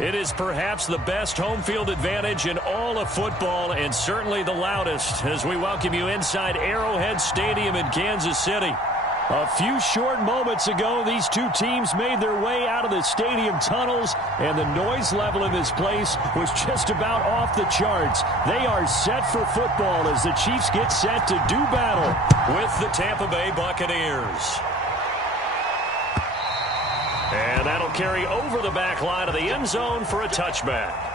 It is perhaps the best home field advantage in all of football, and certainly the loudest, as we welcome you inside Arrowhead Stadium in Kansas City. A few short moments ago, these two teams made their way out of the stadium tunnels, and the noise level in this place was just about off the charts. They are set for football as the Chiefs get set to do battle with the Tampa Bay Buccaneers. And that'll carry over the back line of the end zone for a touchback.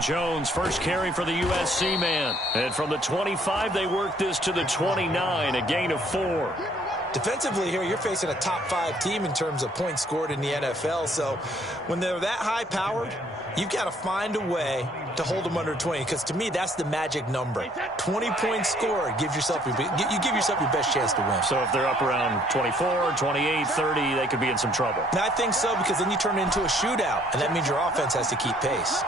Jones, first carry for the USC man. And from the 25, they work this to the 29, a gain of 4. Defensively here, you're facing a top 5 team in terms of points scored in the NFL. So when they're that high-powered, you've got to find a way to hold them under 20. Because to me, that's the magic number. 20 points scored gives yourself you give yourself your best chance to win. So if they're up around 24, 28, 30, they could be in some trouble. And I think so, because then you turn it into a shootout, and that means your offense has to keep pace.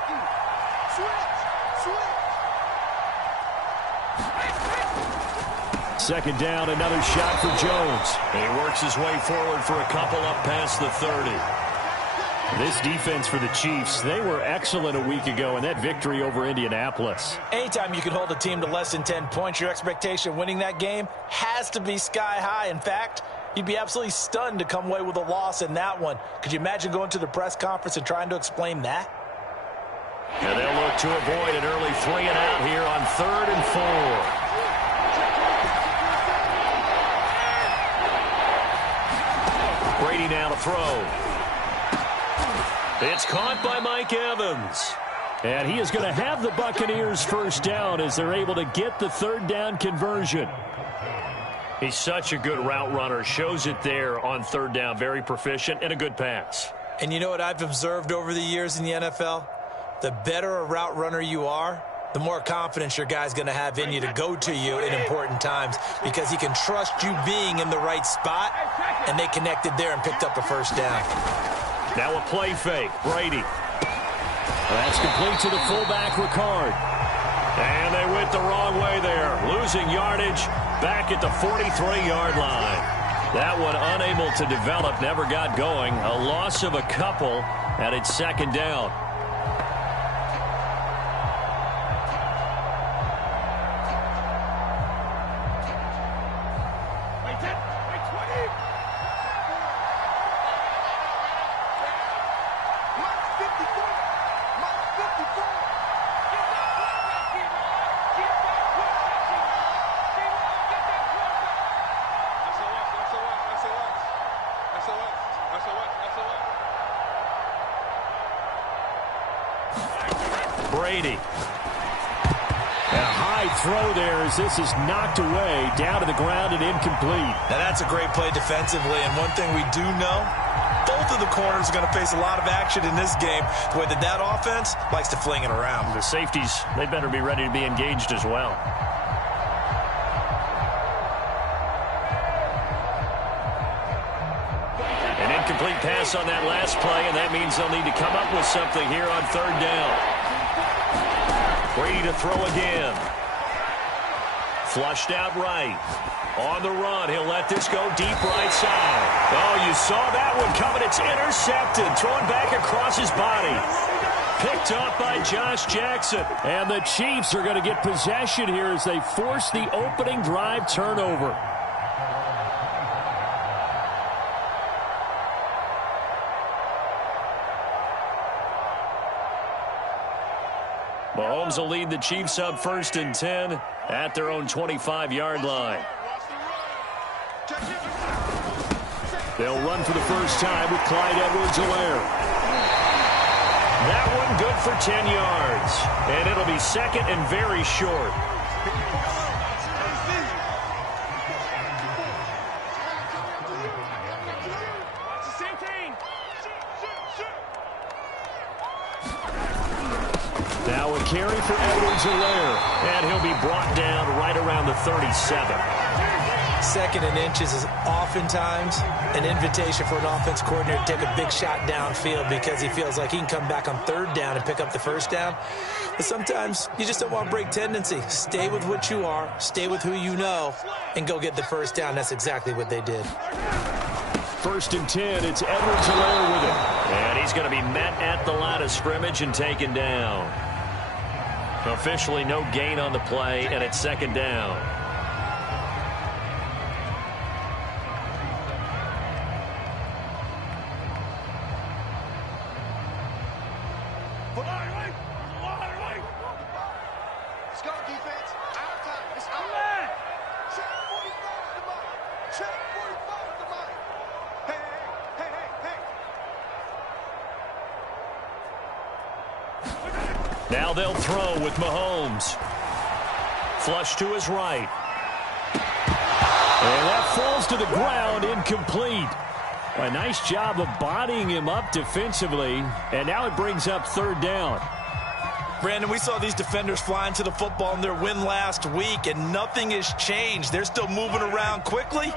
Second down, another shot for Jones. And he works his way forward for a couple up past the 30. This defense for the Chiefs, they were excellent a week ago in that victory over Indianapolis. Anytime you can hold a team to less than 10 points, your expectation of winning that game has to be sky high. In fact, you'd be absolutely stunned to come away with a loss in that one. Could you imagine going to the press conference and trying to explain that? And they'll look to avoid an early 3 and out here on 3rd and 4. Brady now to throw. It's caught by Mike Evans. And he is going to have the Buccaneers first down as they're able to get the 3rd down conversion. He's such a good route runner. Shows it there on 3rd down. Very proficient and a good pass. And you know what I've observed over the years in the NFL? The better a route runner you are, the more confidence your guy's going to have in you to go to you in important times, because he can trust you being in the right spot, and they connected there and picked up a first down. Now a play fake. Brady. That's complete to the fullback, Ricard. And they went the wrong way there. Losing yardage back at the 43-yard line. That one unable to develop, never got going. A loss of a couple, and it's 2nd down. Brady. And a high throw there as this is knocked away, down to the ground and incomplete. Now that's a great play defensively, and one thing we do know, both of the corners are going to face a lot of action in this game. The way that offense likes to fling it around. The safeties, they better be ready to be engaged as well. An incomplete pass on that last play, and that means they'll need to come up with something here on 3rd down. Brady to throw again. Flushed out right. On the run, he'll let this go deep right side. Oh, you saw that one coming. It's intercepted. Thrown back across his body. Picked up by Josh Jackson. And the Chiefs are going to get possession here as they force the opening drive turnover. Mahomes will lead the Chiefs up 1st and 10 at their own 25-yard line. They'll run for the first time with Clyde Edwards-Helaire. That one good for 10 yards. And it'll be 2nd and very short. carry for Edwards-Helaire, and he'll be brought down right around the 37. Second and inches is oftentimes an invitation for an offense coordinator to take a big shot downfield because he feels like he can come back on third down and pick up the first down. But sometimes you just don't want to break tendency. Stay with what you are, stay with who you know, and go get the first down. That's exactly what they did. First and 10, it's Edwards-Helaire with it. And he's going to be met at the line of scrimmage and taken down. Officially no gain on the play, and it's second down. Now they'll throw with Mahomes. Flush to his right. And that falls to the ground, incomplete. A nice job of bodying him up defensively, and now it brings up third down. Brandon, we saw these defenders flying to the football in their win last week, and nothing has changed. They're still moving around quickly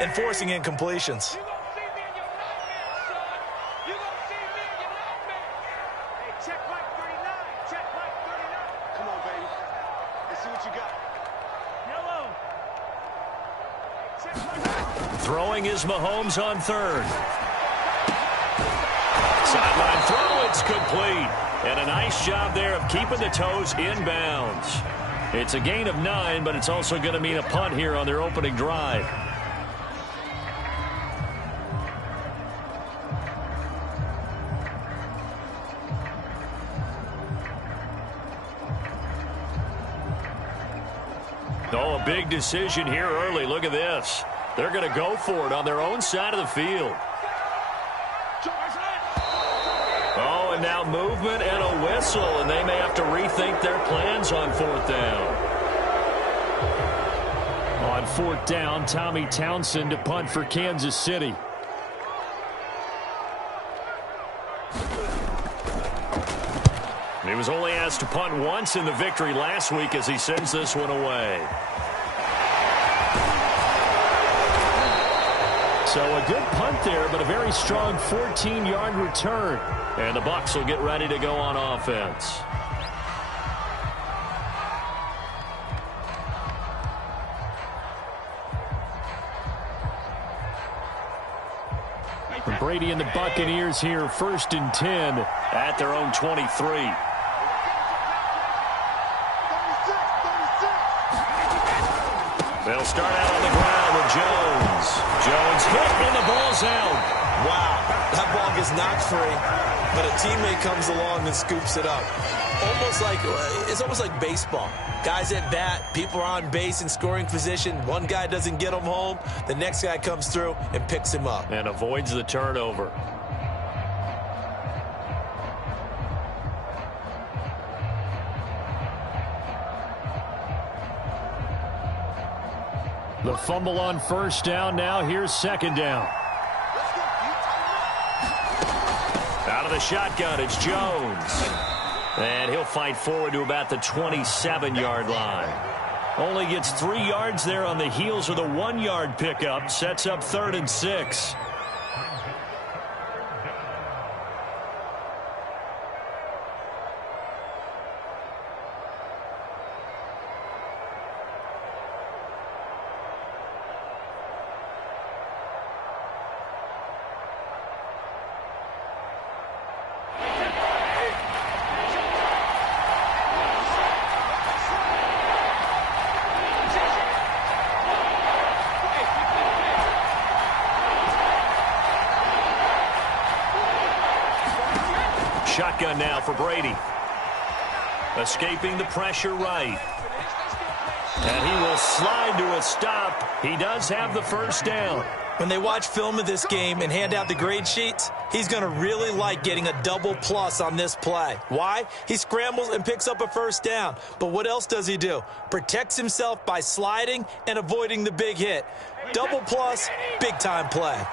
and forcing incompletions. Throwing is Mahomes on third. Sideline throw, it's complete. And a nice job there of keeping the toes inbounds. It's a gain of 9, but it's also going to mean a punt here on their opening drive. Oh, a big decision here early. Look at this. They're going to go for it on their own side of the field. Oh, and now movement and a whistle, and they may have to rethink their plans on fourth down. On fourth down, Tommy Townsend to punt for Kansas City. He was only asked to punt once in the victory last week as he sends this one away. So a good punt there, but a very strong 14-yard return. And the Bucs will get ready to go on offense. Brady and the Buccaneers here, first and 10 at their own 23. They'll start out on the ground with Jones. Jones hit and the ball's out. Wow, that ball gets knocked free, but a teammate comes along and scoops it up. It's almost like baseball. Guys at bat, people are on base in scoring position. One guy doesn't get him home. The next guy comes through and picks him up. And avoids the turnover. The fumble on first down. Now here's second down. Out of the shotgun, it's Jones. And he'll fight forward to about the 27-yard line. Only gets 3 yards there on the heels of the 1-yard pickup. Sets up 3rd and 6. Shotgun now for Brady. Escaping the pressure right. And he will slide to a stop. He does have the first down. When they watch film of this game and hand out the grade sheets, he's going to really like getting a double plus on this play. Why? He scrambles and picks up a first down. But what else does he do? Protects himself by sliding and avoiding the big hit. Double plus, big time play.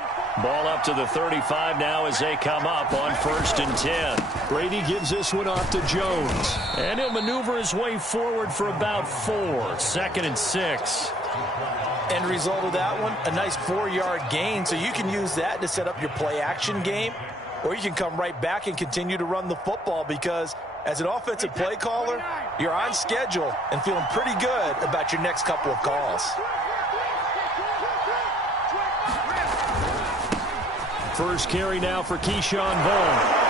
Ball up to the 35 now as they come up on 1st and 10. Brady gives this one off to Jones. And he'll maneuver his way forward for about 4. 2nd and 6. End result of that one, a nice 4-yard gain. So you can use that to set up your play-action game, or you can come right back and continue to run the football because as an offensive play caller, you're on schedule and feeling pretty good about your next couple of calls. First carry now for Keyshawn Vaughn.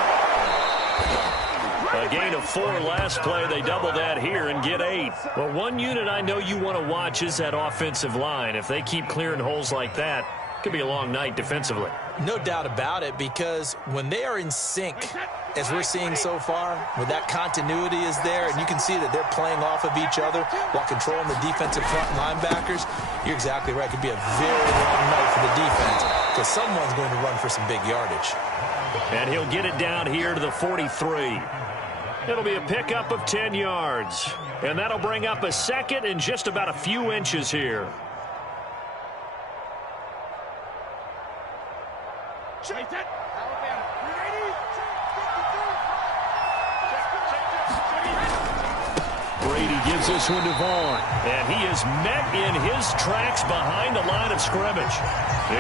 A gain of 4 last play. They double that here and get 8. Well, one unit I know you want to watch is that offensive line. If they keep clearing holes like that, it could be a long night defensively. No doubt about it, because when they are in sync, as we're seeing so far, when that continuity is there, and you can see that they're playing off of each other while controlling the defensive front linebackers, you're exactly right. It could be a very long night for the defense because someone's going to run for some big yardage. And he'll get it down here to the 43. It'll be a pickup of 10 yards. And that'll bring up a 2nd and just about a few inches here. Brady gives this one to Vaughn. And he is met in his tracks behind the line of scrimmage.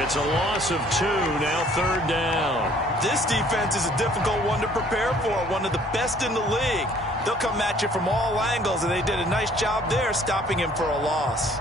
It's a loss of 2, now 3rd down. This defense is a difficult one to prepare for, one of the best in the league. They'll come at you from all angles, and they did a nice job there stopping him for a loss.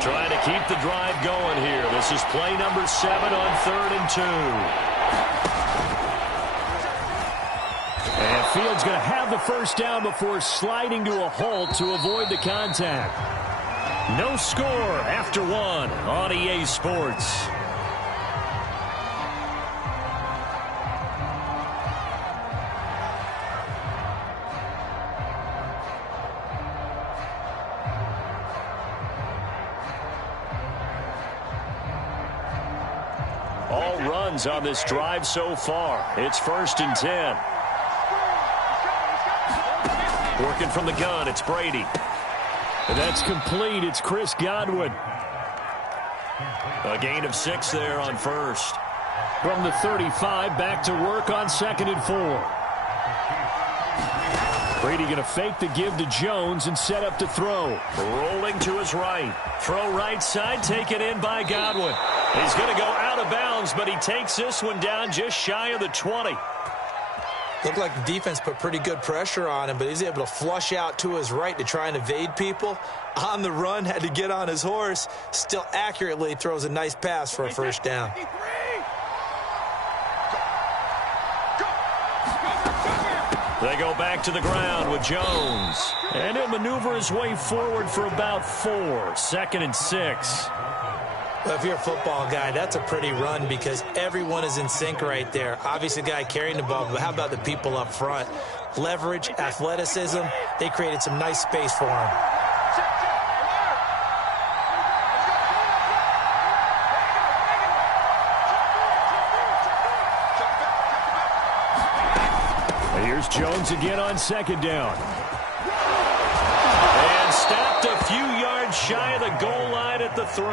Trying to keep the drive going here. This is play number 7 on 3rd and 2. And Fields going to have the first down before sliding to a halt to avoid the contact. No score after 1 on EA Sports. All runs on this drive so far. It's 1st and 10. Working from the gun, it's Brady. And that's complete. It's Chris Godwin. A gain of 6 there on 1st. From the 35, back to work on 2nd and 4. Brady going to fake the give to Jones and set up to throw. Rolling to his right. Throw right side, taken in by Godwin. He's going to go out of bounds, but he takes this one down just shy of the 20. Looked like the defense put pretty good pressure on him, but he's able to flush out to his right to try and evade people. On the run, had to get on his horse. Still accurately throws a nice pass for a first down. They go back to the ground with Jones. And he'll maneuver his way forward for about 4. 2nd and 6. Well, if you're a football guy, that's a pretty run because everyone is in sync right there. Obviously, the guy carrying the ball, but how about the people up front? Leverage, athleticism, they created some nice space for him. Here's Jones again on 2nd down. And stopped a few yards shy of the goal line at the 3.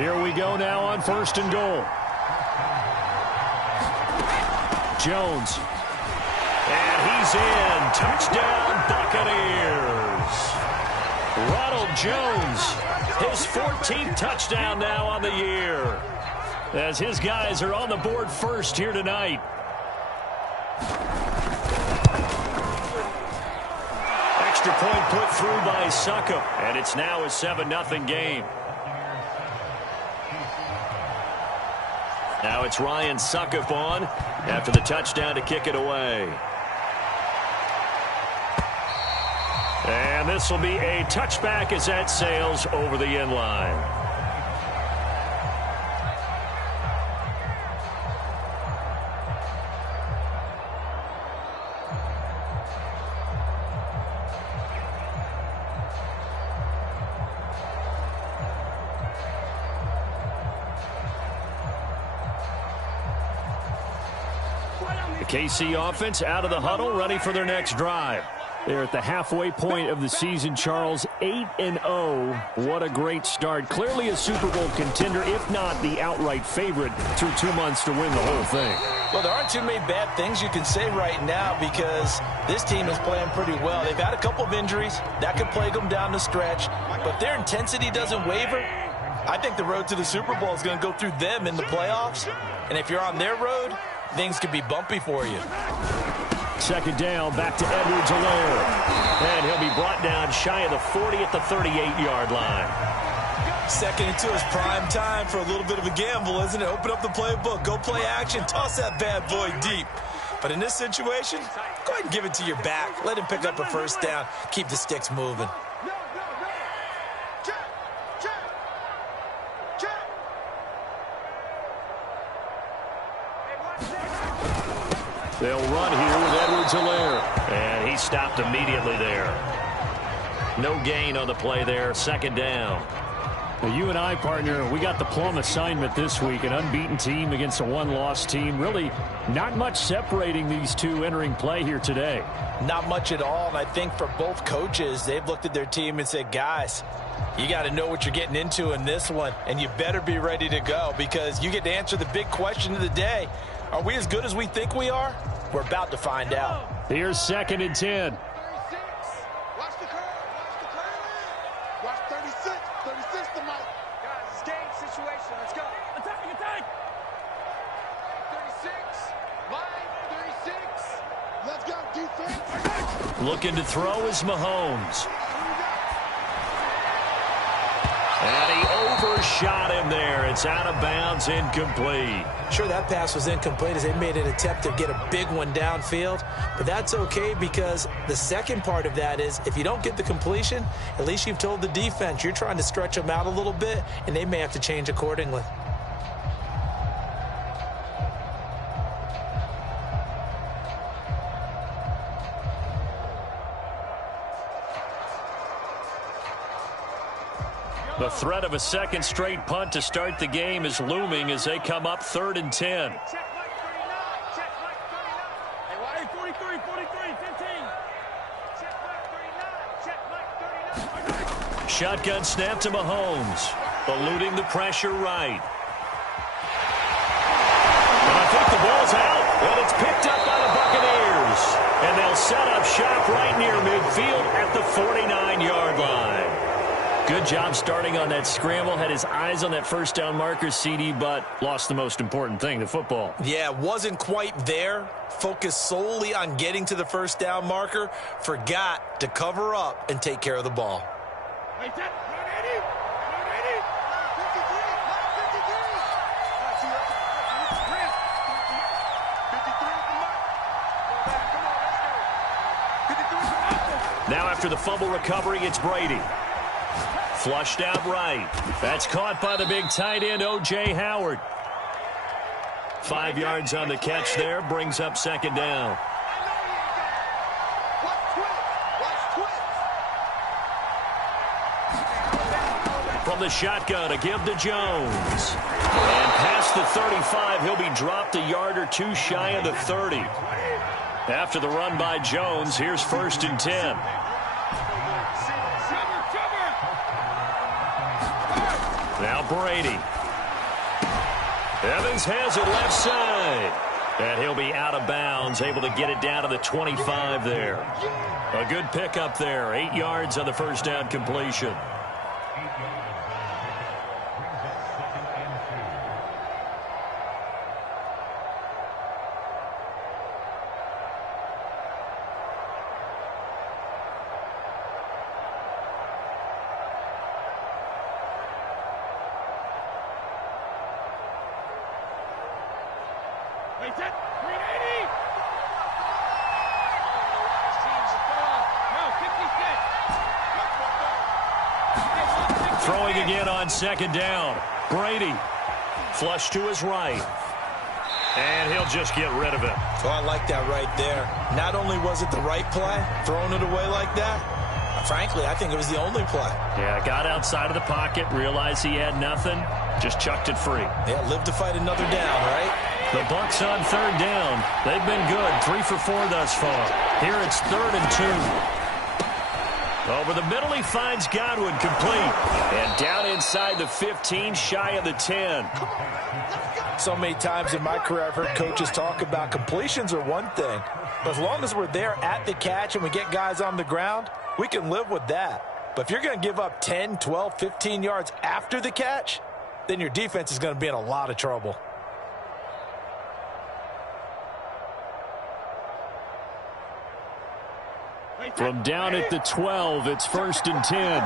Here we go now on 1st and goal. Jones. And he's in. Touchdown, Buccaneers. Ronald Jones, his 14th touchdown now on the year, as his guys are on the board first here tonight. Extra point put through by Succop, and it's now a 7-0 game. Now it's Ryan Succop on after the touchdown to kick it away. And this will be a touchback as that sails over the end line. KC offense out of the huddle, ready for their next drive. They're at the halfway point of the season, Charles, 8-0. What a great start. Clearly a Super Bowl contender, if not the outright favorite, through 2 months to win the whole thing. Well, there aren't too many bad things you can say right now because this team is playing pretty well. They've had a couple of injuries. That could plague them down the stretch. But their intensity doesn't waver. I think the road to the Super Bowl is going to go through them in the playoffs. And if you're on their road, things could be bumpy for you. Second down, back to Edwards-Helaire. And he'll be brought down shy of the 40 at the 38-yard line. Second into his prime time for a little bit of a gamble, isn't it? Open up the playbook, go play action, toss that bad boy deep. But in this situation, go ahead and give it to your back. Let him pick up a first down, keep the sticks moving. They'll run here with Edwards-Helaire. And he stopped immediately there. No gain on the play there. Second down. Now, you and I, partner, we got the plum assignment this week. An unbeaten team against a one-loss team. Really not much separating these two entering play here today. Not much at all, and I think for both coaches, they've looked at their team and said, guys, you got to know what you're getting into in this one, and you better be ready to go because you get to answer the big question of the day. Are we as good as we think we are? We're about to find out. Here's 2nd and 10. Watch the curve. Watch 36. 36 to Mike. Guys, it's game situation. Let's go. Attack. 36. Line 36. Let's go, defense. Looking to throw is Mahomes. And he overshot him there. It's out of bounds, incomplete. Sure, that pass was incomplete as they made an attempt to get a big one downfield. But that's okay because the second part of that is if you don't get the completion, at least you've told the defense you're trying to stretch them out a little bit, and they may have to change accordingly. The threat of a second straight punt to start the game is looming as they come up 3rd and 10. Check Mike 39. Check Mike 39. Hey, why 43, 15. Check Mike 39. Check Mike 39. Shotgun snap to Mahomes. Eluding the pressure right. And I think the ball's out. And it's picked up by the Buccaneers. And they'll set up shop right near midfield at the 49-yard line. Good job starting on that scramble. Had his eyes on that first down marker, CD, but lost the most important thing, the football. Yeah, wasn't quite there. Focused solely on getting to the first down marker. Forgot to cover up and take care of the ball. Wait, that. 180. 180. 53. 53. 53. Now after the fumble recovery, it's Brady. Flushed out right. That's caught by the big tight end, O.J. Howard. 5 yards on the catch there. Brings up second down. From the shotgun, a give to Jones. And past the 35, he'll be dropped a yard or two shy of the 30. After the run by Jones, here's 1st and 10. Now Brady. Evans has it left side. And he'll be out of bounds, able to get it down to the 25 there. A good pickup there. 8 yards on the first down completion. Throwing again on second down. Brady. Flush to his right. And he'll just get rid of it. Oh, I like that right there. Not only was it the right play, throwing it away like that, frankly, I think it was the only play. Yeah, got outside of the pocket, realized he had nothing, just chucked it free. Yeah, live to fight another down, right? The Bucs on third down. They've been good. 3 for 4 thus far. Here it's 3rd and 2. Over the middle, he finds Godwin complete. And down inside the 15, shy of the 10. So many times in my career, I've heard coaches talk about completions are one thing. But as long as we're there at the catch and we get guys on the ground, we can live with that. But if you're going to give up 10, 12, 15 yards after the catch, then your defense is going to be in a lot of trouble. From down at the 12, it's 1st and 10.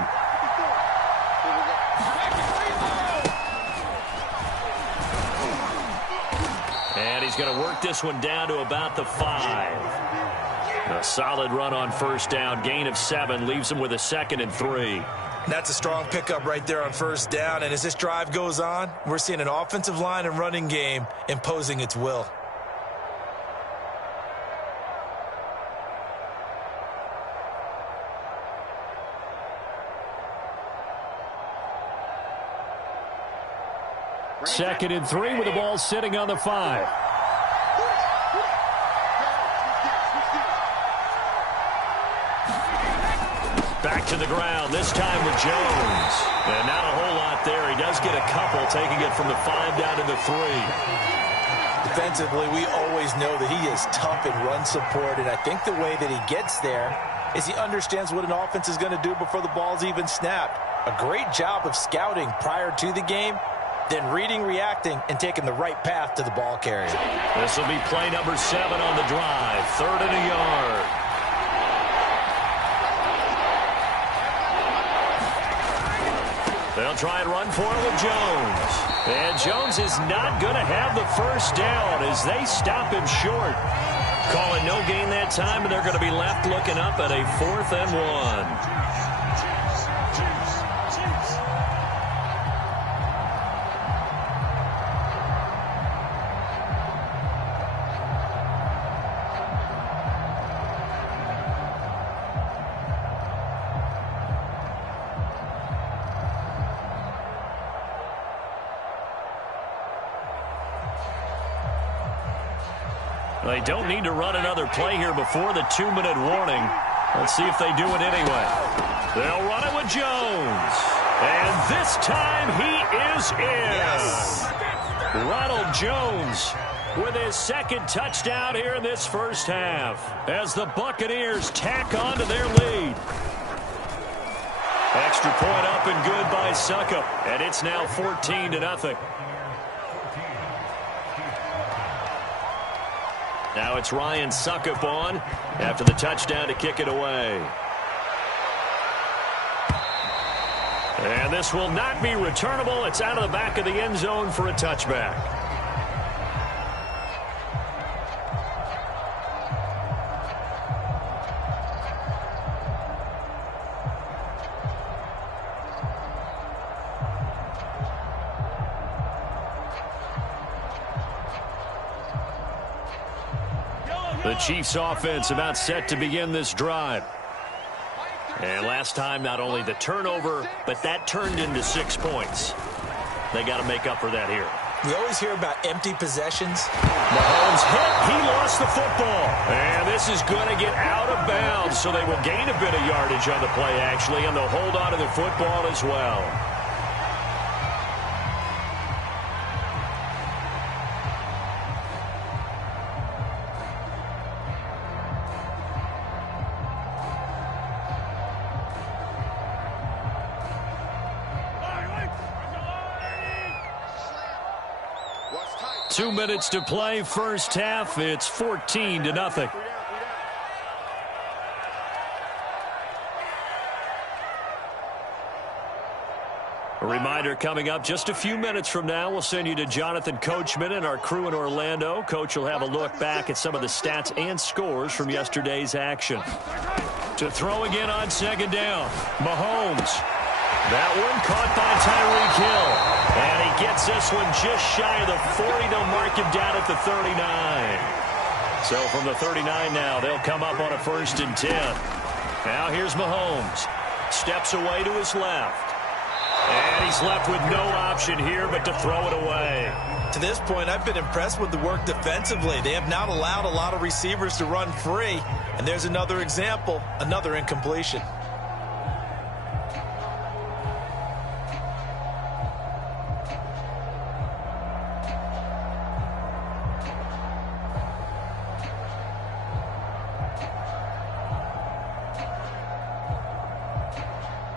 And he's going to work this one down to about the 5. A solid run on first down. Gain of 7 leaves him with a 2nd and 3. That's a strong pickup right there on first down. And as this drive goes on, we're seeing an offensive line and running game imposing its will. Second and 3 with the ball sitting on the 5. Back to the ground, this time with Jones. And not a whole lot there. He does get a couple, taking it from the 5 down to the 3. Defensively, we always know that he is tough in run support, and I think the way that he gets there is he understands what an offense is going to do before the ball's even snapped. A great job of scouting prior to the game, then reading, reacting, and taking the right path to the ball carrier. This will be play number 7 on the drive. 3rd and a yard. They'll try and run for it with Jones. And Jones is not going to have the first down as they stop him short. Calling no gain that time, and they're going to be left looking up at a 4th and 1. They don't need to run another play here before the 2-minute warning. Let's see if they do it anyway. They'll run it with Jones. And this time he is in. Yes. Ronald Jones with his 2nd touchdown here in this first half as the Buccaneers tack on to their lead. Extra point up and good by Suckup. And it's now 14-0. Now it's Ryan Suckup on after the touchdown to kick it away. And this will not be returnable. It's out of the back of the end zone for a touchback. The Chiefs offense about set to begin this drive. And last time, not only the turnover, but that turned into 6 points. They got to make up for that here. We always hear about empty possessions. Mahomes hit. He lost the football. And this is going to get out of bounds, so they will gain a bit of yardage on the play, actually, and they'll hold on to the football as well. Two minutes to play, first half. It's 14-0. A reminder coming up just a few minutes from now, we'll send you to Jonathan Coachman and our crew in Orlando. Coach will have a look back at some of the stats and scores from yesterday's action. To throw again on 2nd down, Mahomes. That one caught by Tyreek Hill. And he gets this one just shy of the 40. They'll mark him down at the 39. So from the 39 now, they'll come up on a 1st and 10. Now here's Mahomes. Steps away to his left. And he's left with no option here but to throw it away. To this point, I've been impressed with the work defensively. They have not allowed a lot of receivers to run free. And there's another example, another incompletion.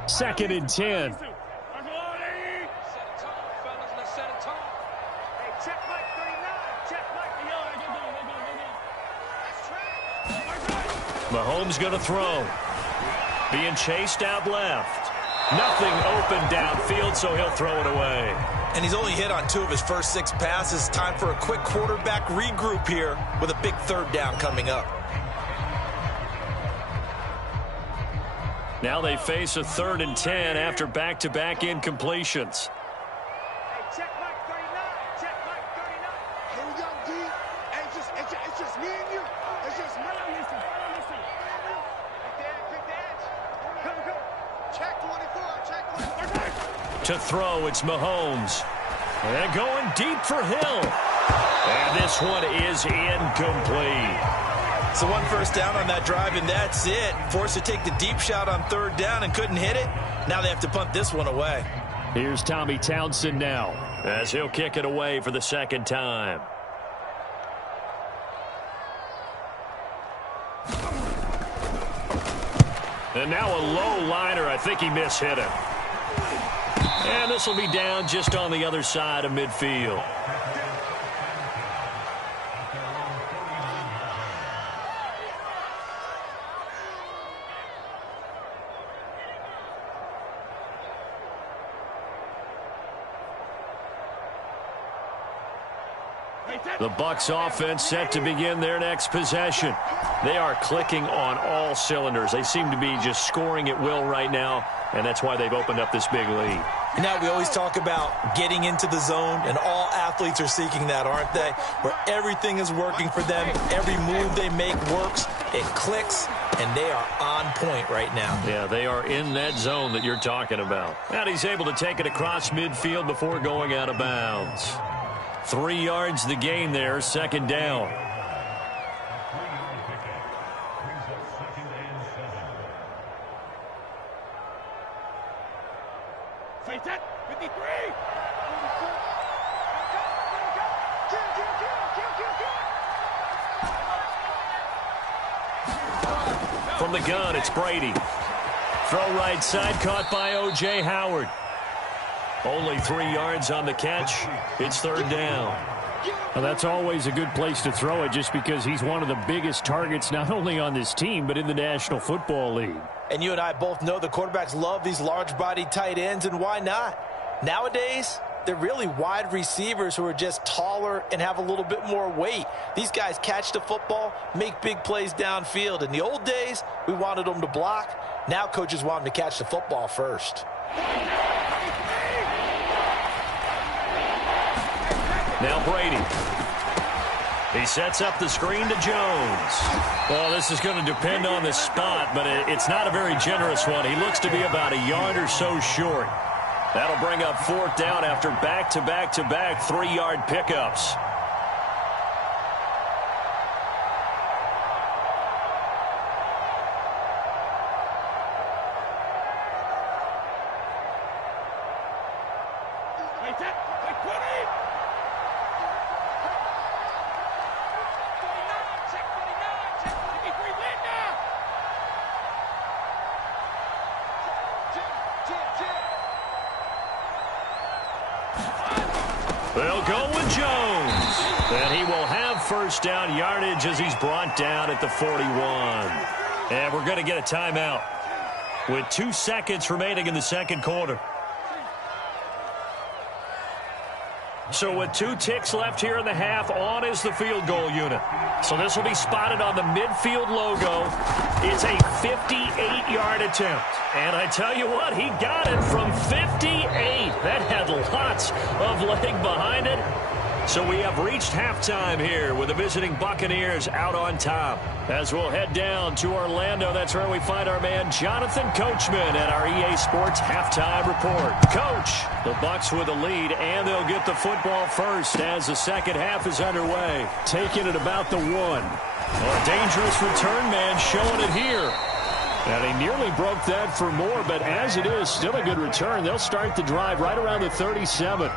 Second and 10. Mahomes going to throw. Being chased out left. Nothing open downfield, so he'll throw it away. And he's only hit on 2 of his first 6 passes. Time for a quick quarterback regroup here with a big 3rd down coming up. Now they face a 3rd and 10 after back-to-back incompletions. Check Mike 39. Check Mike 39. Here we go, D. Hey, it's just me and you. It's just me and you. Pick the edge. Come. Check 24. Check 24. To throw, it's Mahomes. And going deep for Hill. And this one is incomplete. So 1 first down on that drive, and that's it. Forced to take the deep shot on 3rd down and couldn't hit it. Now they have to punt this one away. Here's Tommy Townsend now, as he'll kick it away for the 2nd time. And now a low liner. I think he mishit him. And this will be down just on the other side of midfield. The Bucs offense set to begin their next possession. They are clicking on all cylinders. They seem to be just scoring at will right now, and that's why they've opened up this big lead. Now we always talk about getting into the zone, and all athletes are seeking that, aren't they? Where everything is working for them, every move they make works, it clicks, and they are on point right now. Yeah, they are in that zone that you're talking about. And he's able to take it across midfield before going out of bounds. 3 yards the gain there, 2nd down. Face that, 53. From the gun, it's Brady. Throw right side, caught by O.J. Howard. Only 3 yards on the catch. It's 3rd down. Well, that's always a good place to throw it just because he's one of the biggest targets not only on this team but in the National Football League. And you and I both know the quarterbacks love these large-bodied tight ends, and why not? Nowadays, they're really wide receivers who are just taller and have a little bit more weight. These guys catch the football, make big plays downfield. In the old days, we wanted them to block. Now coaches want them to catch the football first. Now Brady. He sets up the screen to Jones. Well, this is going to depend on the spot, but it's not a very generous one. He looks to be about a yard or so short. That'll bring up 4th down after back-to-back-to-back 3-yard pickups. They'll go with Jones. And he will have 1st down yardage as he's brought down at the 41. And we're going to get a timeout with 2 seconds remaining in the 2nd quarter. So with 2 ticks left here in the half, on is the field goal unit. So this will be spotted on the midfield logo. It's a 58-yard attempt. And I tell you what, he got it from 58. That had lots of leg behind it. So we have reached halftime here with the visiting Buccaneers out on top. As we'll head down to Orlando, that's where we find our man Jonathan Coachman at our EA Sports Halftime Report. Coach, the Bucs with the lead, and they'll get the football first as the second half is underway. Taking it about the 1. A dangerous return man showing it here. And he nearly broke that for more, but as it is, still a good return. They'll start the drive right around the 37.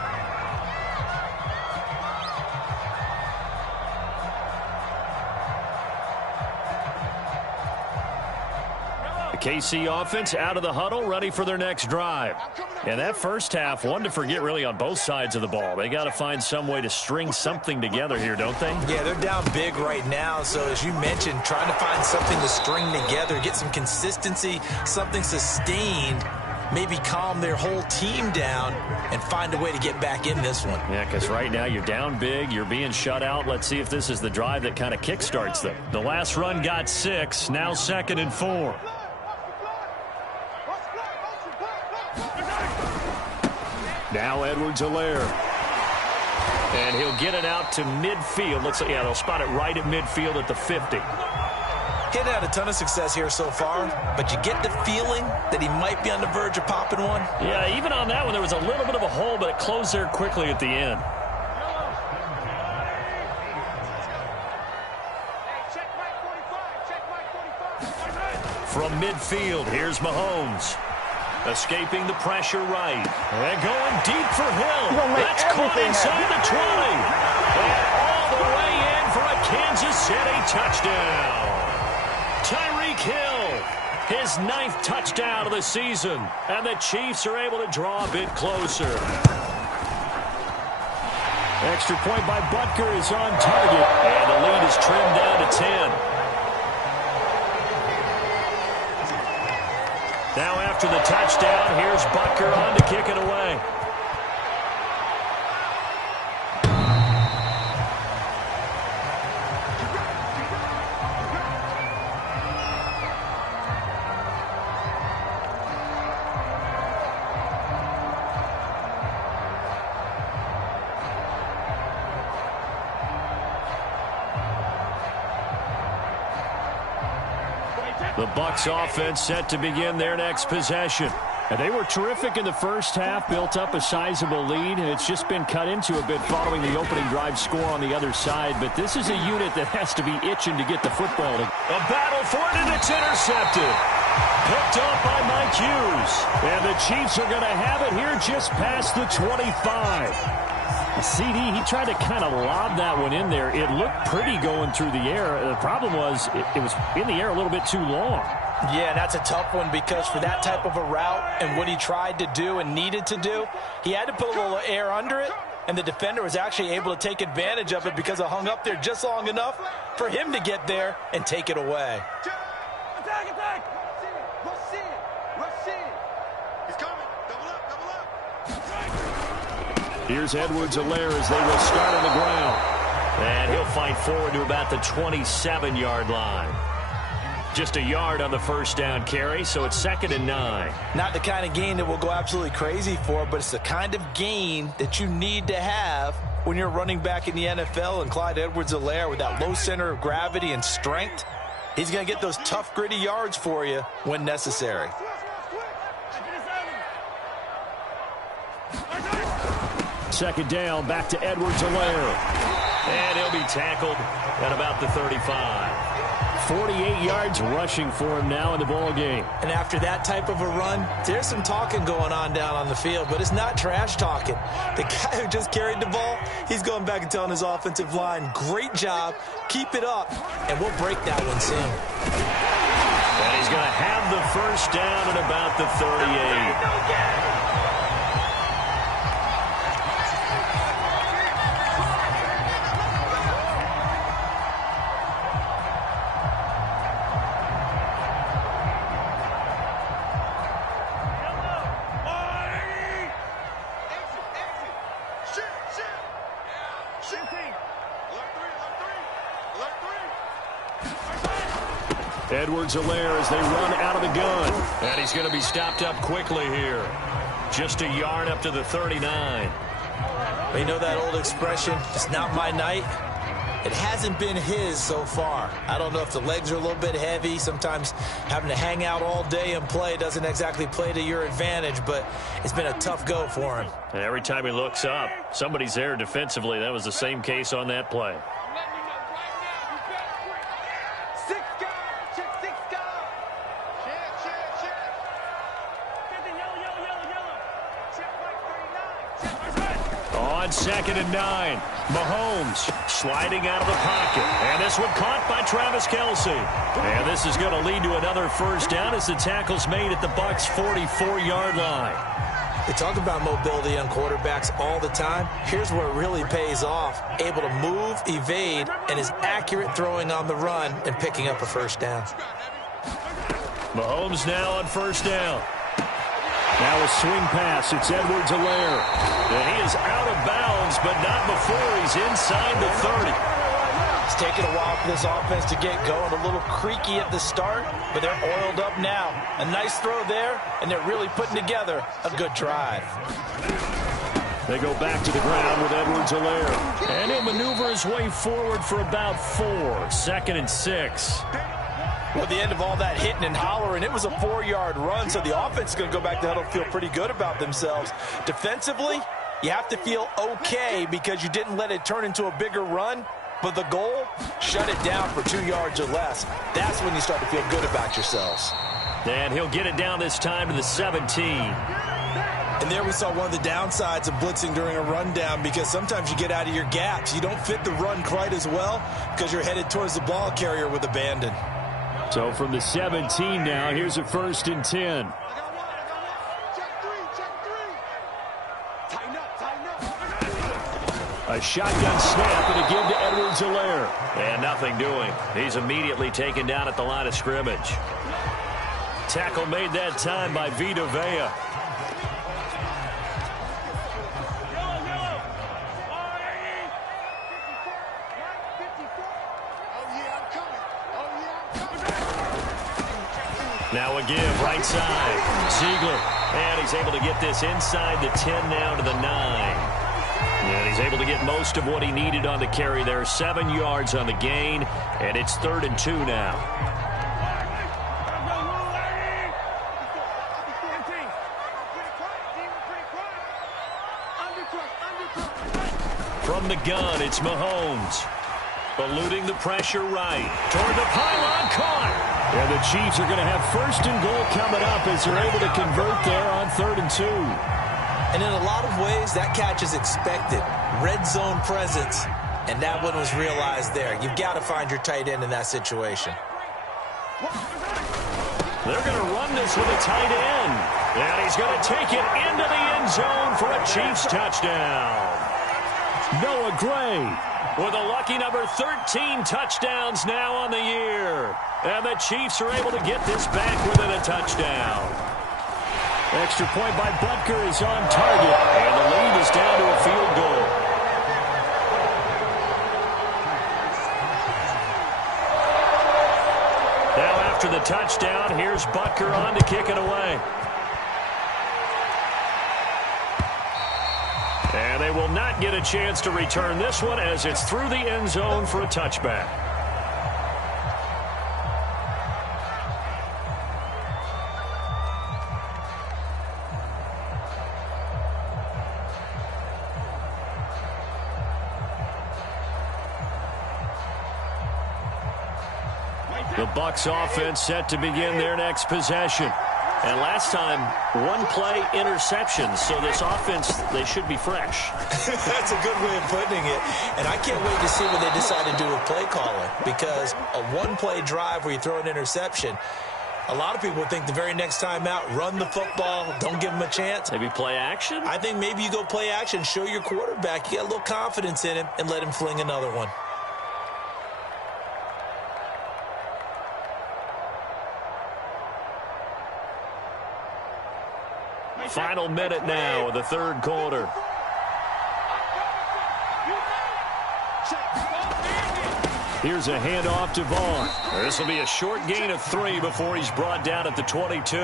The KC offense out of the huddle, ready for their next drive. And that first half, one to forget really on both sides of the ball. They got to find some way to string something together here, don't they? Yeah, they're down big right now. So as you mentioned, trying to find something to string together, get some consistency, something sustained, maybe calm their whole team down and find a way to get back in this one. Yeah, because right now you're down big, you're being shut out. Let's see if this is the drive that kind of kickstarts them. The last run got 6, now 2nd and 4. Now Edwards-Helaire. And he'll get it out to midfield. Looks like, yeah, they'll spot it right at midfield at the 50. He's had a ton of success here so far, but you get the feeling that he might be on the verge of popping one. Yeah, even on that one, there was a little bit of a hole, but it closed there quickly at the end. From midfield, here's Mahomes. Escaping the pressure right. And going deep for Hill. That's caught inside the 20. And all the way in for a Kansas City touchdown. Tyreek Hill, his 9th touchdown of the season. And the Chiefs are able to draw a bit closer. Extra point by Butker is on target. And the lead is trimmed down to 10. Now after the touchdown, here's Butker on to kick it away. The Bucs offense set to begin their next possession. And they were terrific in the first half, built up a sizable lead, and it's just been cut into a bit following the opening drive score on the other side. But this is a unit that has to be itching to get the football. A battle for it, and it's intercepted. Picked up by Mike Hughes. And the Chiefs are going to have it here just past the 25. CD, he tried to kind of lob that one in there. It looked pretty going through the air. The problem was it was in the air a little bit too long. Yeah, and that's a tough one because for that type of a route and what he tried to do and needed to do, he had to put a little air under it, and the defender was actually able to take advantage of it because it hung up there just long enough for him to get there and take it away. Attack, attack! Rush in! Rush in! He's coming! Double up, double up! Here's Edwards-Helaire as they will start on the ground. And he'll fight forward to about the 27-yard line. Just a yard on the first down carry, so it's 2nd and 9. Not the kind of gain that we'll go absolutely crazy for, but it's the kind of gain that you need to have when you're running back in the NFL. And Clyde Edwards-Helaire, with that low center of gravity and strength, he's going to get those tough, gritty yards for you when necessary. Second down, back to Edwards-Helaire. And he'll be tackled at about the 35. 48 yards rushing for him now in the ball game. And after that type of a run, there's some talking going on down on the field, but it's not trash talking. The guy who just carried the ball, he's going back and telling his offensive line, great job, keep it up, and we'll break that one soon. And he's going to have the first down at about the 38. Edwards-Helaire as they run out of the gun. And he's going to be stopped up quickly here. Just a yard up to the 39. But you know that old expression, it's not my night? It hasn't been his so far. I don't know if the legs are a little bit heavy. Sometimes having to hang out all day and play doesn't exactly play to your advantage, but it's been a tough go for him. And every time he looks up, somebody's there defensively. That was the same case on that play. On 2nd and 9, Mahomes sliding out of the pocket. And this one caught by Travis Kelce. And this is going to lead to another first down as the tackle's made at the Bucs' 44-yard line. They talk about mobility on quarterbacks all the time. Here's where it really pays off. Able to move, evade, and is accurate throwing on the run and picking up a first down. Mahomes now on first down. Now a swing pass. It's Edwards-Helaire. And he is out of bounds, but not before he's inside the 30. It's taken a while for this offense to get going. A little creaky at the start, but they're oiled up now. A nice throw there, and they're really putting together a good drive. They go back to the ground with Edwards-Helaire. And he'll maneuver his way forward for about 4. 2nd and 6. Well, at the end of all that hitting and hollering, it was a 4-yard run, so the offense is going to go back to huddle and feel pretty good about themselves. Defensively, you have to feel okay because you didn't let it turn into a bigger run, but the goal, shut it down for 2 yards or less. That's when you start to feel good about yourselves. And he'll get it down this time to the 17. And there we saw one of the downsides of blitzing during a rundown because sometimes you get out of your gaps. You don't fit the run quite as well because you're headed towards the ball carrier with abandon. So from the 17 now, here's a 1st and 10. A shotgun snap and a give to Edwards-Helaire. And nothing doing. He's immediately taken down at the line of scrimmage. Tackle made that time by Vita Vea. Now a give, right side. Ziegler. And he's able to get this inside the 10 now to the 9. And he's able to get most of what he needed on the carry there. 7 yards on the gain. And it's 3rd and 2 now. From the gun, it's Mahomes. Eluding the pressure right. Toward the pylon, caught. And the Chiefs are going to have 1st and goal coming up as they're able to convert there on 3rd and 2. And in a lot of ways, that catch is expected. Red zone presence, and that one was realized there. You've got to find your tight end in that situation. They're going to run this with a tight end. And he's going to take it into the end zone for a Chiefs touchdown. Noah Gray with a lucky number 13 touchdowns now on the year. And the Chiefs are able to get this back within a touchdown. Extra point by Butker is on target. And the lead is down to a field goal. Now after the touchdown, here's Butker on to kick it away. And they will not get a chance to return this one as it's through the end zone for a touchback. The Bucs offense set to begin their next possession. And last time, one play interception. So this offense, they should be fresh. That's a good way of putting it. And I can't wait to see what they decide to do with play calling. Because a one-play drive where you throw an interception, a lot of people think the very next time out, run the football, don't give them a chance. Maybe play action? I think maybe you go play action, show your quarterback you got a little confidence in him, and let him fling another one. Final minute now of the third quarter. Here's a handoff to Vaughn. This will be a short gain of 3 before he's brought down at the 22.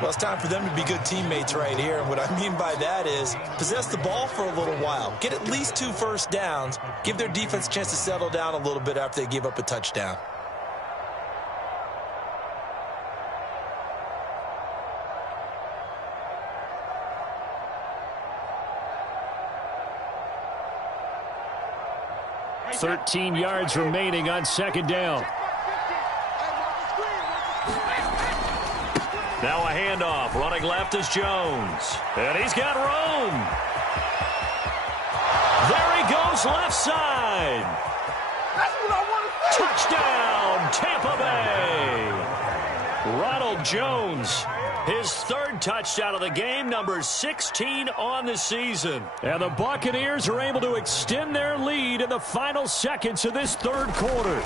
Well, it's time for them to be good teammates right here. And what I mean by that is possess the ball for a little while. Get at least 2 first downs. Give their defense a chance to settle down a little bit after they give up a touchdown. $13 yards remaining on second down. Now a handoff. Running left is Jones. And he's got room. There he goes left side. That's what I want to see. Touchdown, Tampa Bay. Ronald Jones, his 3rd touchdown of the game, number 16 on the season. And the Buccaneers are able to extend their lead in the final seconds of this 3rd quarter.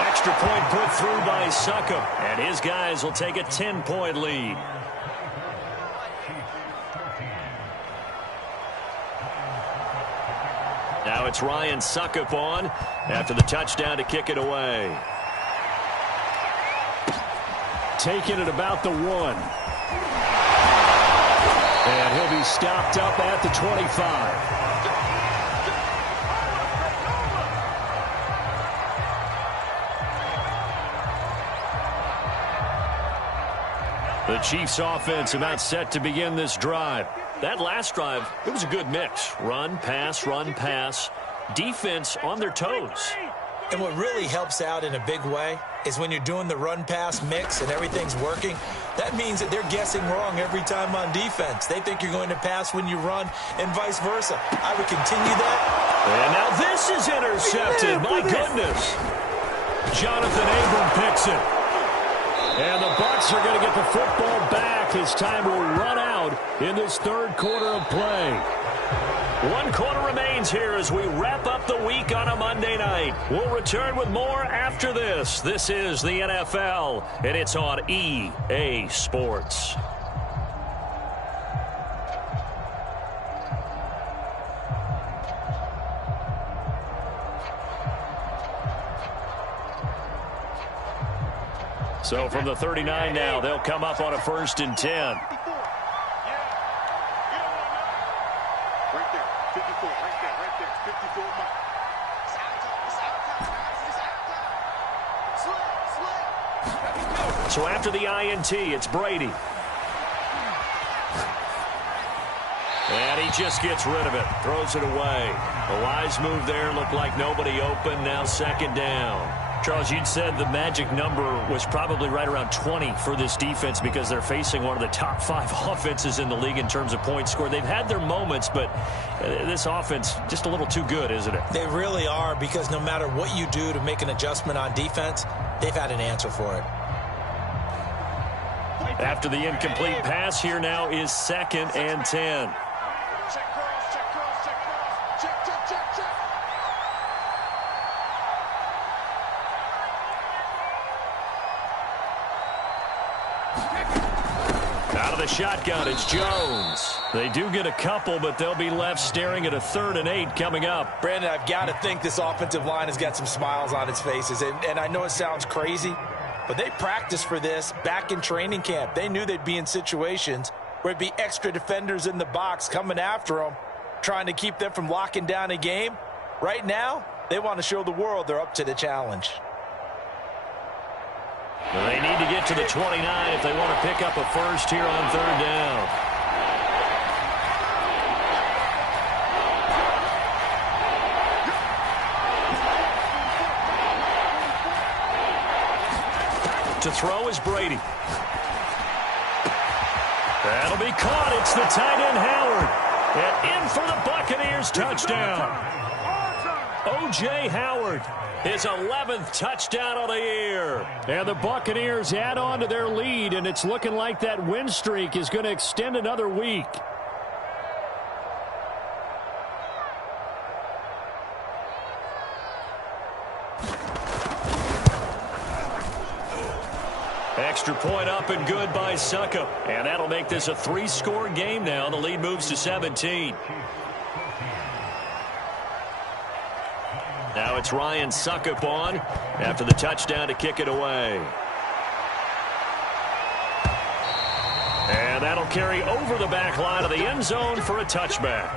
Extra point put through by Succop, and his guys will take a 10-point lead. Now it's Ryan Succop on after the touchdown to kick it away. Taking it about the 1. And he'll be stopped up at the 25. The Chiefs offense about set to begin this drive. That last drive, it was a good mix. Run, pass, defense on their toes. And what really helps out in a big way is when you're doing the run-pass mix and everything's working, that means that they're guessing wrong every time on defense. They think you're going to pass when you run and vice versa. I would continue that. And now this is intercepted. My goodness. Jonathan Abram picks it. And the Bucs are going to get the football back as time will run out in this 3rd quarter of play. 1 quarter remains here as we wrap up the week on a Monday night. We'll return with more after this. This is the NFL, and it's on EA Sports. So from the 39 now, they'll come up on a 1st and 10. Right there, 54, right there, 54 mark. So after the INT, it's Brady. And he just gets rid of it, throws it away. A wise move there, looked like nobody open, now 2nd down. Charles, you'd said the magic number was probably right around 20 for this defense because they're facing one of the top 5 offenses in the league in terms of points scored. They've had their moments, but this offense just a little too good, isn't it? They really are, because no matter what you do to make an adjustment on defense, they've had an answer for it. After the incomplete pass, here now is 2nd and 10. Check cross, check cross, check cross. Check, check, check, check. Out of the shotgun, it's Jones. They do get a couple, but they'll be left staring at a 3rd and 8 coming up. Brandon, I've got to think this offensive line has got some smiles on its faces. And I know it sounds crazy, but they practiced for this back in training camp. They knew they'd be in situations where it'd be extra defenders in the box coming after them, trying to keep them from locking down a game. Right now, they want to show the world they're up to the challenge. They need to get to the 29 if they want to pick up a 1st here on 3rd down. To throw is Brady. That'll be caught. It's the tight end Howard. And in for the Buccaneers touchdown. O.J. Howard, his 11th touchdown of the year. And the Buccaneers add on to their lead, and it's looking like that win streak is going to extend another week. Extra point up and good by Succop. And that'll make this a 3-score game now. The lead moves to 17. Now it's Ryan Succop on after the touchdown to kick it away. And that'll carry over the back line of the end zone for a touchback.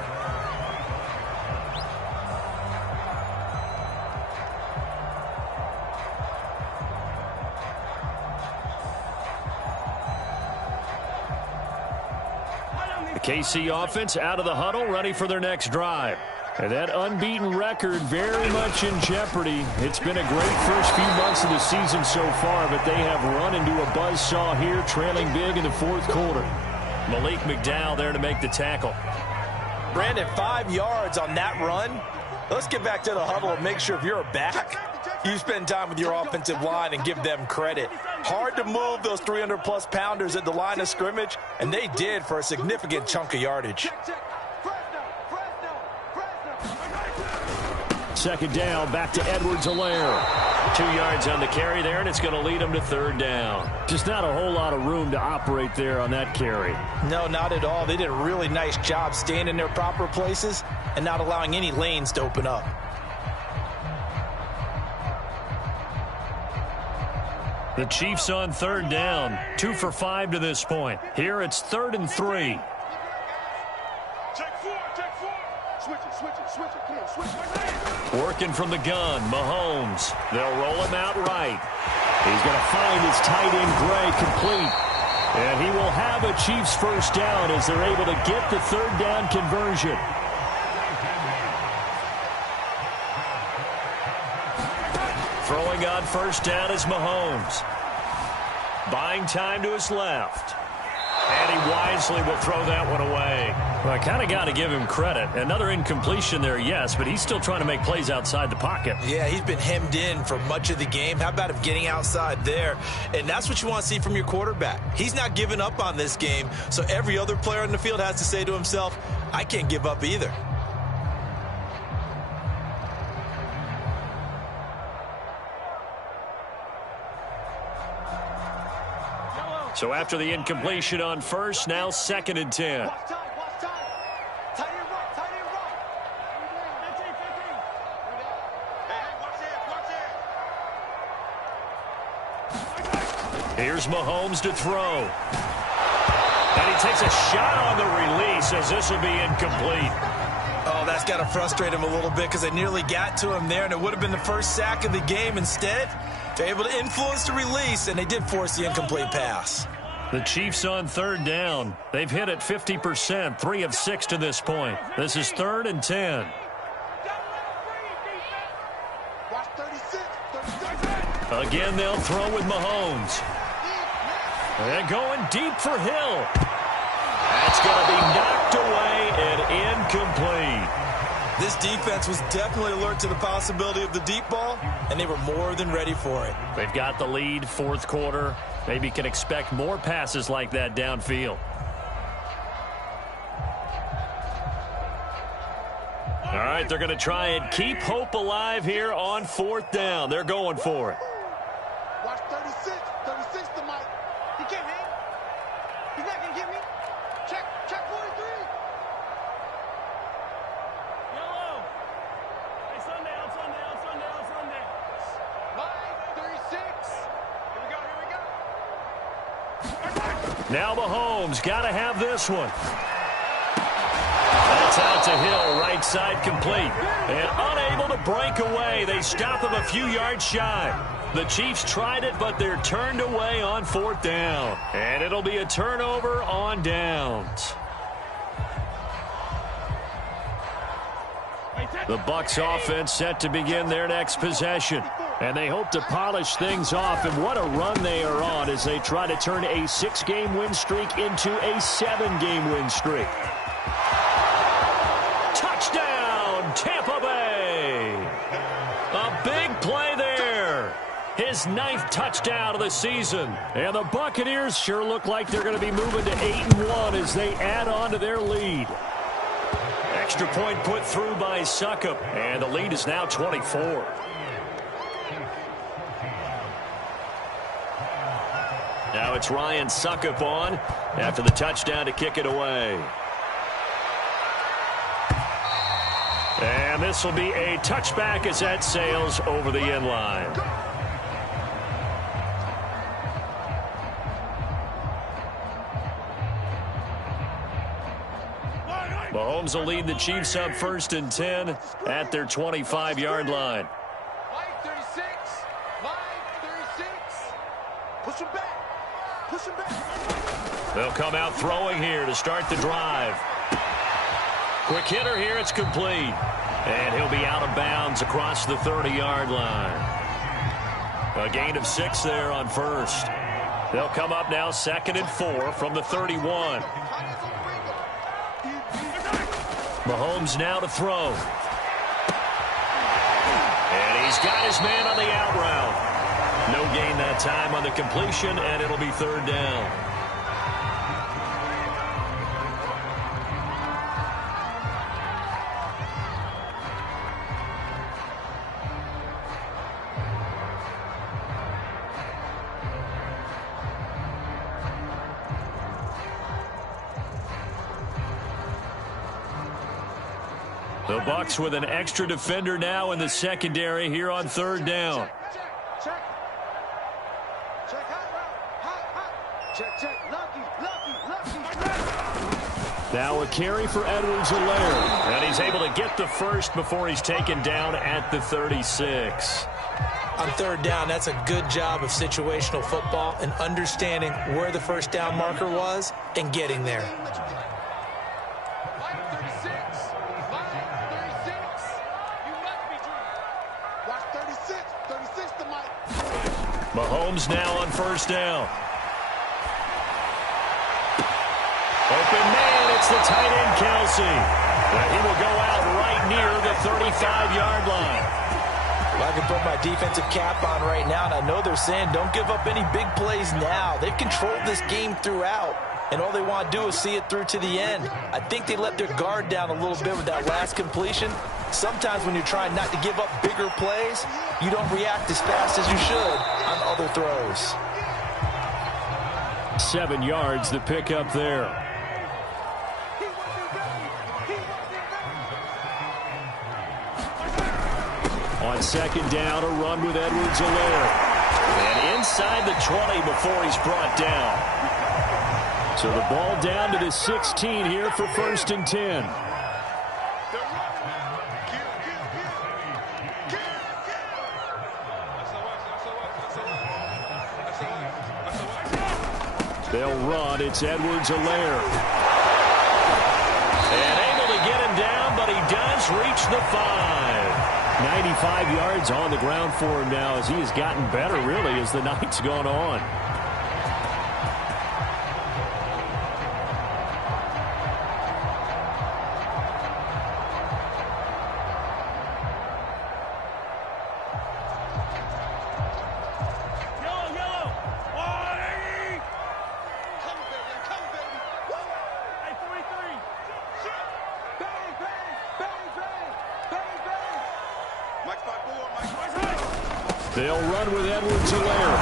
The KC offense out of the huddle, ready for their next drive. And that unbeaten record very much in jeopardy. It's been a great first few months of the season so far, but they have run into a buzzsaw here, trailing big in the fourth quarter. Malik McDowell there to make the tackle. Brandon, 5 yards on that run. Let's get back to the huddle and make sure if you're a back, you spend time with your offensive line and give them credit. Hard to move those 300-plus pounders at the line of scrimmage, and they did for a significant chunk of yardage. Second down, back to Edwards-Helaire. 2 yards on the carry there, and it's going to lead them to third down. Just not a whole lot of room to operate there on that carry. No, not at all. They did a really nice job staying in their proper places and not allowing any lanes to open up. The Chiefs on third down, 2 for 5 to this point. Here it's 3rd and 3. Check 4. Switch it. Come on, switch. Working from the gun, Mahomes. They'll roll him out right. He's going to find his tight end, Gray, complete. And he will have a Chiefs first down as they're able to get the third down conversion. Throwing on first down is Mahomes. Buying time to his left. And he wisely will throw that one away. Well, I kind of got to give him credit. Another incompletion there, yes, but he's still trying to make plays outside the pocket. Yeah, he's been hemmed in for much of the game. How about him getting outside there? And that's what you want to see from your quarterback. He's not giving up on this game, so every other player on the field has to say to himself, I can't give up either. So after the incompletion on first, now 2nd and 10. Watch time. Tight end right. 15. Hey, watch it. Here's Mahomes to throw. And he takes a shot on the release as this will be incomplete. Oh, that's got to frustrate him a little bit because they nearly got to him there, and it would have been the first sack of the game. Instead, they're able to influence the release, and they did force the incomplete pass. The Chiefs on third down. They've hit it 50%, 3 of 6 to this point. This is 3rd and 10. Watch 36. Again, they'll throw with Mahomes. And going deep for Hill. That's going to be knocked away and incomplete. This defense was definitely alert to the possibility of the deep ball, and they were more than ready for it. They've got the lead, fourth quarter. Maybe can expect more passes like that downfield. All right, they're going to try and keep hope alive here on 4th down. They're going for it. Watch 36. 36 to Mike. He can't hang. He's not going to get me. Check 43. Yellow. Hey, Sunday. Mike, 36. Here we go. Now Mahomes got to have this one. That's out to Hill, right side complete. And unable to break away. They stop him a few yards shy. The Chiefs tried it, but they're turned away on 4th down. And it'll be a turnover on downs. The Bucs offense set to begin their next possession. And they hope to polish things off. And what a run they are on as they try to turn a 6-game win streak into a 7-game win streak. Touchdown, Tampa Bay. A big play there. His 9th touchdown of the season. And the Buccaneers sure look like they're going to be moving to 8-1 as they add on to their lead. Extra point put through by Succop. And the lead is now 24. Now it's Ryan Succop on after the touchdown to kick it away. And this will be a touchback as that sails over the end line. Mahomes will lead the Chiefs up 1st and 10 at their 25-yard line. Mike 36. Mike 36. Push him back. Push him back. They'll come out throwing here to start the drive. Quick hitter here. It's complete. And he'll be out of bounds across the 30-yard line. A gain of 6 there on 1st. They'll come up now 2nd and 4 from the 31. Mahomes now to throw. And he's got his man on the out route. No gain that time on the completion, and it'll be 3rd down. The Bucs with an extra defender now in the secondary here on 3rd down. Check. Check. Hot. Check. Lucky. Now a carry for Edwards-Helaire. And he's able to get the first before he's taken down at the 36. On 3rd down, that's a good job of situational football and understanding where the first down marker was and getting there. Mahomes now on 1st down. Open man, it's the tight end, Kelsey. And he will go out right near the 35-yard line. Well, I can put my defensive cap on right now, and I know they're saying don't give up any big plays now. They've controlled this game throughout, and all they want to do is see it through to the end. I think they let their guard down a little bit with that last completion. Sometimes when you're trying not to give up bigger plays, you don't react as fast as you should on other throws. 7 yards, the pickup there. On 2nd down, a run with Edwards-Helaire. And inside the 20 before he's brought down. So the ball down to the 16 here for 1st and 10. They'll run. It's Edwards-Helaire. And able to get him down, but he does reach the 5. 95 yards on the ground for him now as he has gotten better, really, as the night's gone on. They'll run with Edwards-Helaire.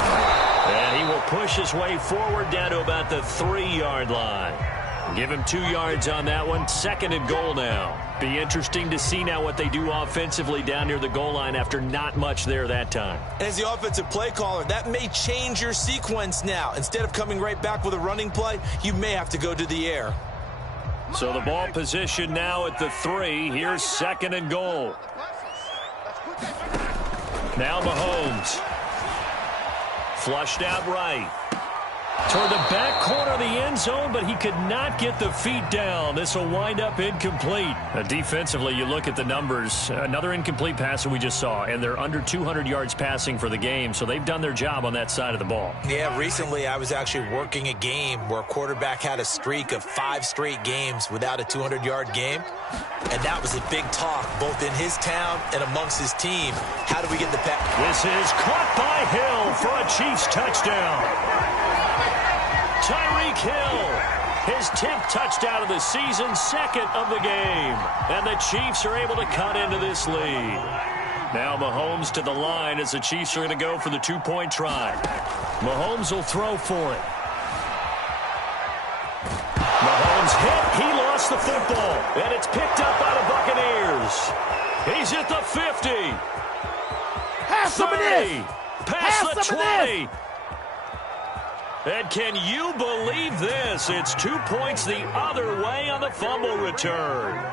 And he will push his way forward down to about the 3-yard line. Give him 2 yards on that one. 2nd and goal now. Be interesting to see now what they do offensively down near the goal line after not much there that time. As the offensive play caller, that may change your sequence now. Instead of coming right back with a running play, you may have to go to the air. So the ball position now at the 3. Here's 2nd and goal. Now Mahomes. Flushed out right. Toward the back corner of the end zone, but he could not get the feet down. This will wind up incomplete. Defensively, you look at the numbers. Another incomplete pass that we just saw, and they're under 200 yards passing for the game, so they've done their job on that side of the ball. Yeah, recently I was actually working a game where a quarterback had a streak of 5 straight games without a 200-yard game, and that was a big talk, both in his town and amongst his team. How do we get the pass? This is caught by Hill for a Chiefs touchdown. Tyreek Hill, his 10th touchdown of the season, 2nd of the game. And the Chiefs are able to cut into this lead. Now Mahomes to the line as the Chiefs are going to go for the 2-point try. Mahomes will throw for it. Mahomes hit. He lost the football. And it's picked up by the Buccaneers. He's at the 50. Pass some of this. Past the 20. And can you believe this? It's 2 points the other way on the fumble return.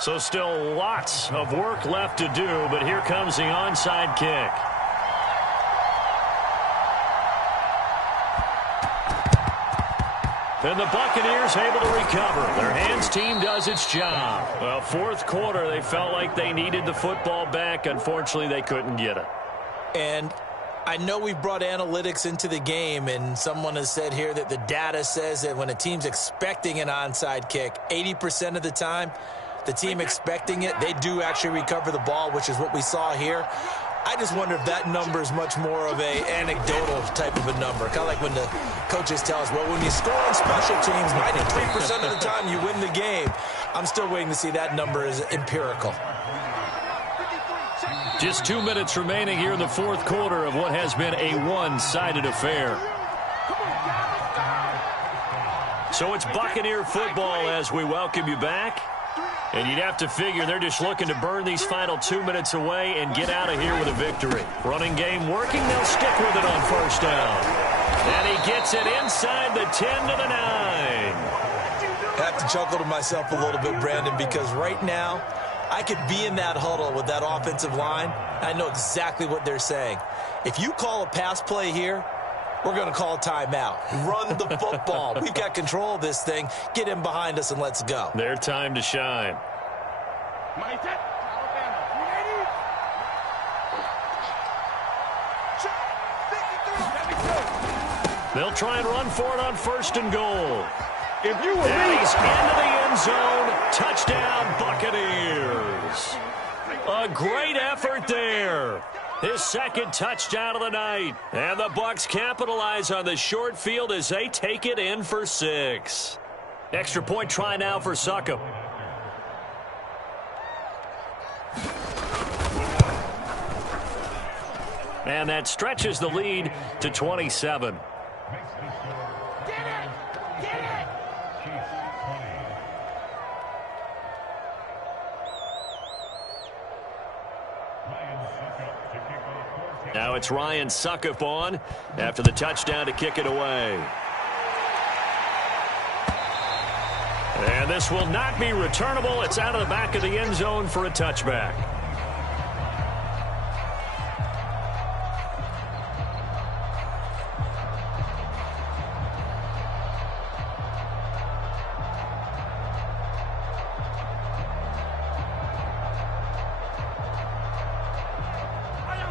So still lots of work left to do, but here comes the onside kick. And the Buccaneers able to recover. Their hands team does its job. Well, fourth quarter, they felt like they needed the football back. Unfortunately, they couldn't get it. And I know we've brought analytics into the game, and someone has said here that the data says that when a team's expecting an onside kick, 80% of the time, the team expecting it, they do actually recover the ball, which is what we saw here. I just wonder if that number is much more of a anecdotal type of a number. Kind of like when the coaches tell us, well, when you score on special teams, 93% of the time you win the game. I'm still waiting to see that number is empirical. Just 2 minutes remaining here in the fourth quarter of what has been a one-sided affair. So it's Buccaneer football as we welcome you back. And you'd have to figure they're just looking to burn these final 2 minutes away and get out of here with a victory. Running game working. They'll stick with it on first down. And he gets it inside the 10 to the 9. I have to chuckle to myself a little bit, Brandon, because right now I could be in that huddle with that offensive line. I know exactly what they're saying. If you call a pass play here, we're going to call a timeout. Run the football. We've got control of this thing. Get in behind us and let's go. Their time to shine. They'll try and run for it on first and goal. If you were and he's into the end zone. Touchdown, Buccaneers. A great effort there. His second touchdown of the night. And the Bucs capitalize on the short field as they take it in for 6. Extra point try now for Succop. And that stretches the lead to 27. Now it's Ryan Succop on after the touchdown to kick it away. And this will not be returnable. It's out of the back of the end zone for a touchback.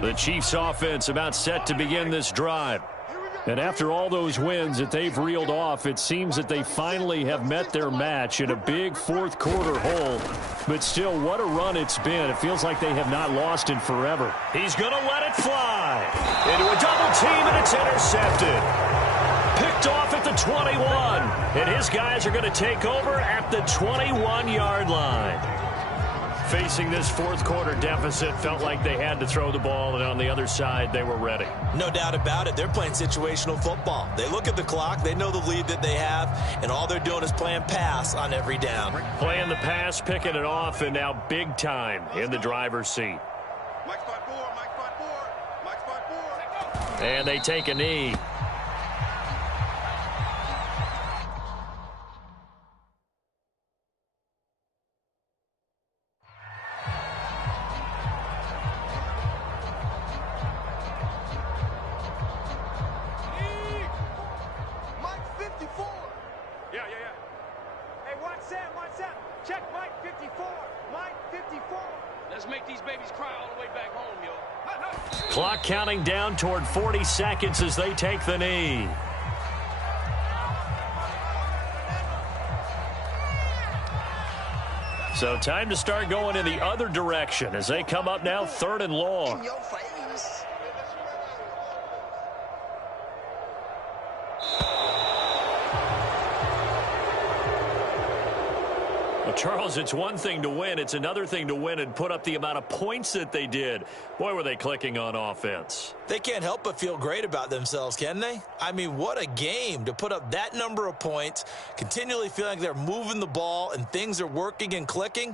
The Chiefs offense about set to begin this drive. And after all those wins that they've reeled off, it seems that they finally have met their match in a big fourth quarter hole. But still, what a run it's been. It feels like they have not lost in forever. He's going to let it fly into a double team, and it's intercepted. Picked off at the 21. And his guys are going to take over at the 21-yard line. Facing this fourth quarter deficit, felt like they had to throw the ball, and on the other side, they were ready. No doubt about it. They're playing situational football. They look at the clock. They know the lead that they have, and all they're doing is playing pass on every down. Playing the pass, picking it off, and now big time in the driver's seat. And they take a knee. Clock counting down toward 40 seconds as they take the knee. So time to start going in the other direction as they come up now 3rd and long. Well, Charles, it's one thing to win. It's another thing to win and put up the amount of points that they did. Boy, were they clicking on offense. They can't help but feel great about themselves, can they? I mean, what a game to put up that number of points, continually feeling like they're moving the ball and things are working and clicking.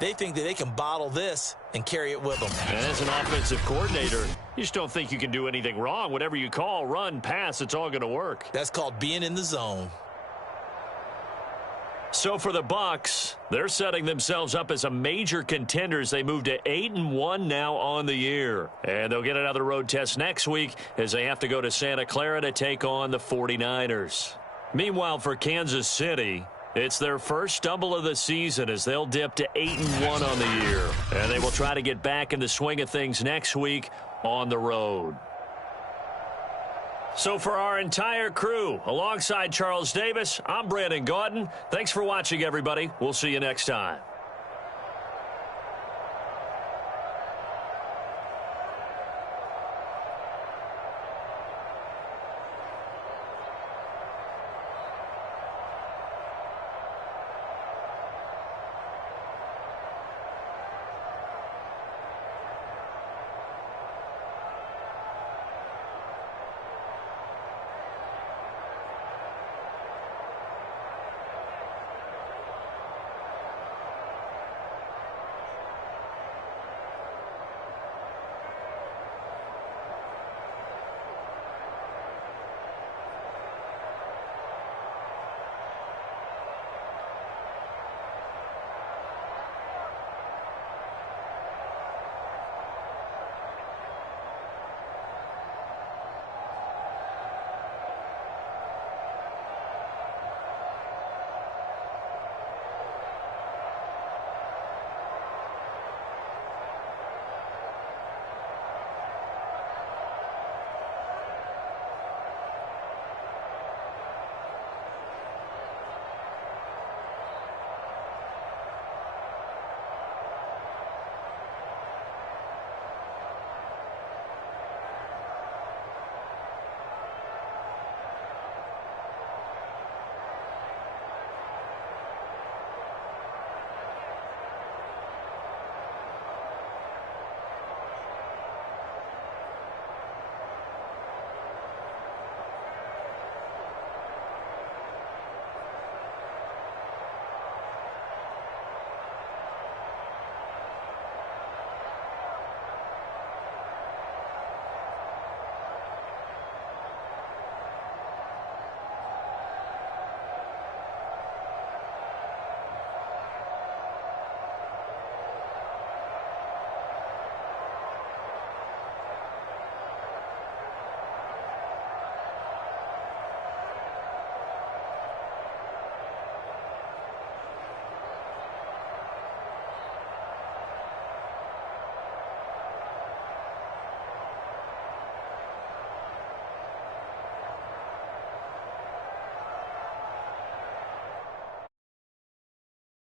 They think that they can bottle this and carry it with them. And as an offensive coordinator, you just don't think you can do anything wrong. Whatever you call, run, pass, it's all going to work. That's called being in the zone. So for the Bucs, they're setting themselves up as a major contenders. They move to 8-1 now on the year. And they'll get another road test next week as they have to go to Santa Clara to take on the 49ers. Meanwhile, for Kansas City, it's their first stumble of the season as they'll dip to 8-1 on the year. And they will try to get back in the swing of things next week on the road. So for our entire crew, alongside Charles Davis, I'm Brandon Gaudin. Thanks for watching, everybody. We'll see you next time.